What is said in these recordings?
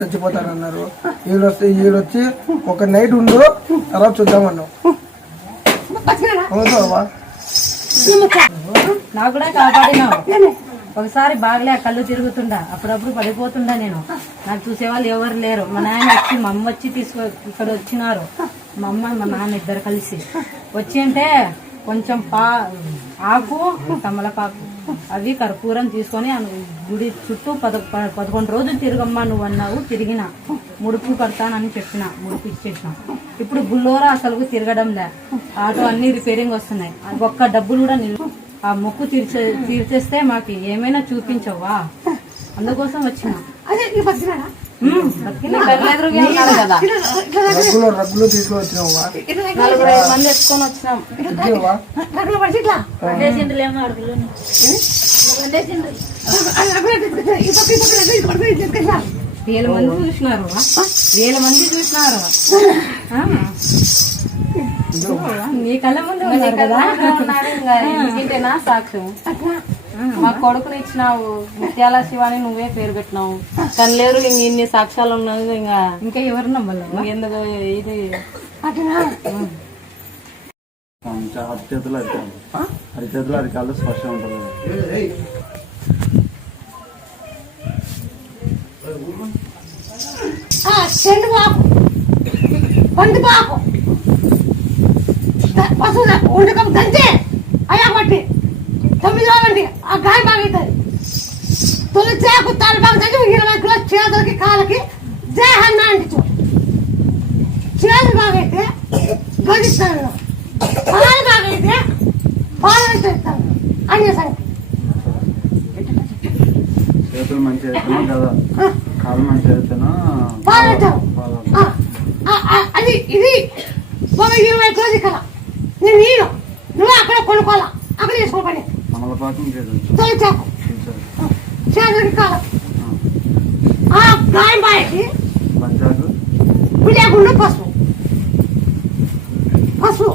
చచ్చిపోతారన్నారు. ఈడొచ్చి ఒక నైట్ ఉండు తర్వాత చూద్దామన్నావు. నాకు కూడా కాపాడినావు. ఒకసారి బాగలే కళ్ళు తిరుగుతుండా, అప్పుడప్పుడు పడిపోతుండా. నేను నాకు చూసేవాళ్ళు ఎవరు లేరు. మా నాయన వచ్చి మా అమ్మ వచ్చి ఇక్కడ వచ్చినారు. మా అమ్మ మా నాన్న ఇద్దరు కలిసి వచ్చి అంటే కొంచెం ఆకు తమలపాకు అవి కర్పూరం తీసుకొని గుడి చుట్టూ 11 రోజులు తిరగమ్మా నువ్వు అన్నావు. తిరిగిన ముడుపు కడతానని చెప్పిన, ముడుపు ఇచ్చేసిన. ఇప్పుడు బుల్లోరా అసలు తిరగడంలే. ఆటో అన్ని రిపేరింగ్ వస్తున్నాయి. ఒక్క డబ్బులు కూడా ఆ మొక్కు తీర్చేస్తే మాకు ఏమైనా చూపించవా? అందుకోసం వచ్చిన. రగ్గులు తీసుకొని వచ్చినావా? 4-5 మంది ఎత్తుకొని వచ్చినాం. వేల మంది చూసినారు. నీ కళ్ళ ముందు ఉన్నారు కదా. ఇంకేంటేనా సాక్ష్యం? మా కొడుకుని ఇచ్చినావు, ముత్యాల శివాని నువ్వే పేరు పెట్టినావు. తను లేరు, ఇన్ని సాక్ష్యాలు ఉన్నాయి. ఇంకా ఎవరు నమ్మలేము. ఎందుకు ఇది అరిచేతులు అరికాళ్ళు స్పష్టం ఉంటుంది. చెండు బాకు, పంది బాకు, ఉండకం దంచే అయ్యా పట్టి 9 రోజులండి. ఆ గాయ బాగవుతుంది. తొలిచాకు తాడు బాగా దంచి 20 కిలో చేతులకి కాళ్ళకి జయ హన్న అంటించు. చేతులు బాగైతే గడిస్తాను, పాలు బాగైతే పాలు చేస్తాను అనే సంగతి. చేతులు మంచిగా అవుతాను కదా, కాళ్ళు మంచిగా అవుతాను పాలు అది ఇది 20 కిలో కదా. నేను నువ్వు అక్కడ కొనుక్కోవాలా, అక్కడ తీసుకోపడి తొలిచాకు చేతులకి కాళ్ళకి ఆ గాయం బాయకి పిలియకుండా పసుపు పసుపు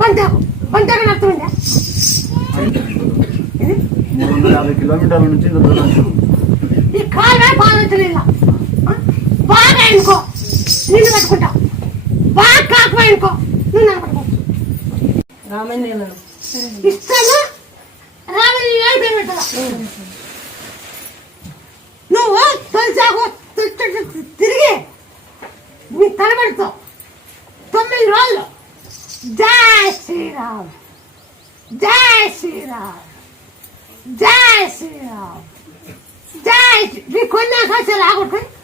బంతాకు బంతాకు నడుతుండే. 350 కిలోమీటర్ల నుంచి ఈ కాలు పాలు బాగా ఎన్నుకో, నిన్ను పట్టుకుంటా. బాగా కాకు ఎన్నుకో, నువ్వు నన్ను పట్టుకో. ఇస్తాను రామయ్య పేరు పెట్టాల. నువ్వు తొలిచాకు తిరిగి నీ తలబెడతావు 9 రోజులు. జై శ్రీరామ్, జై శ్రీరామ్, జై శ్రీరామ్, జై. నీ కొన్ని ఆకాశాలు ఆగొట్టుకుని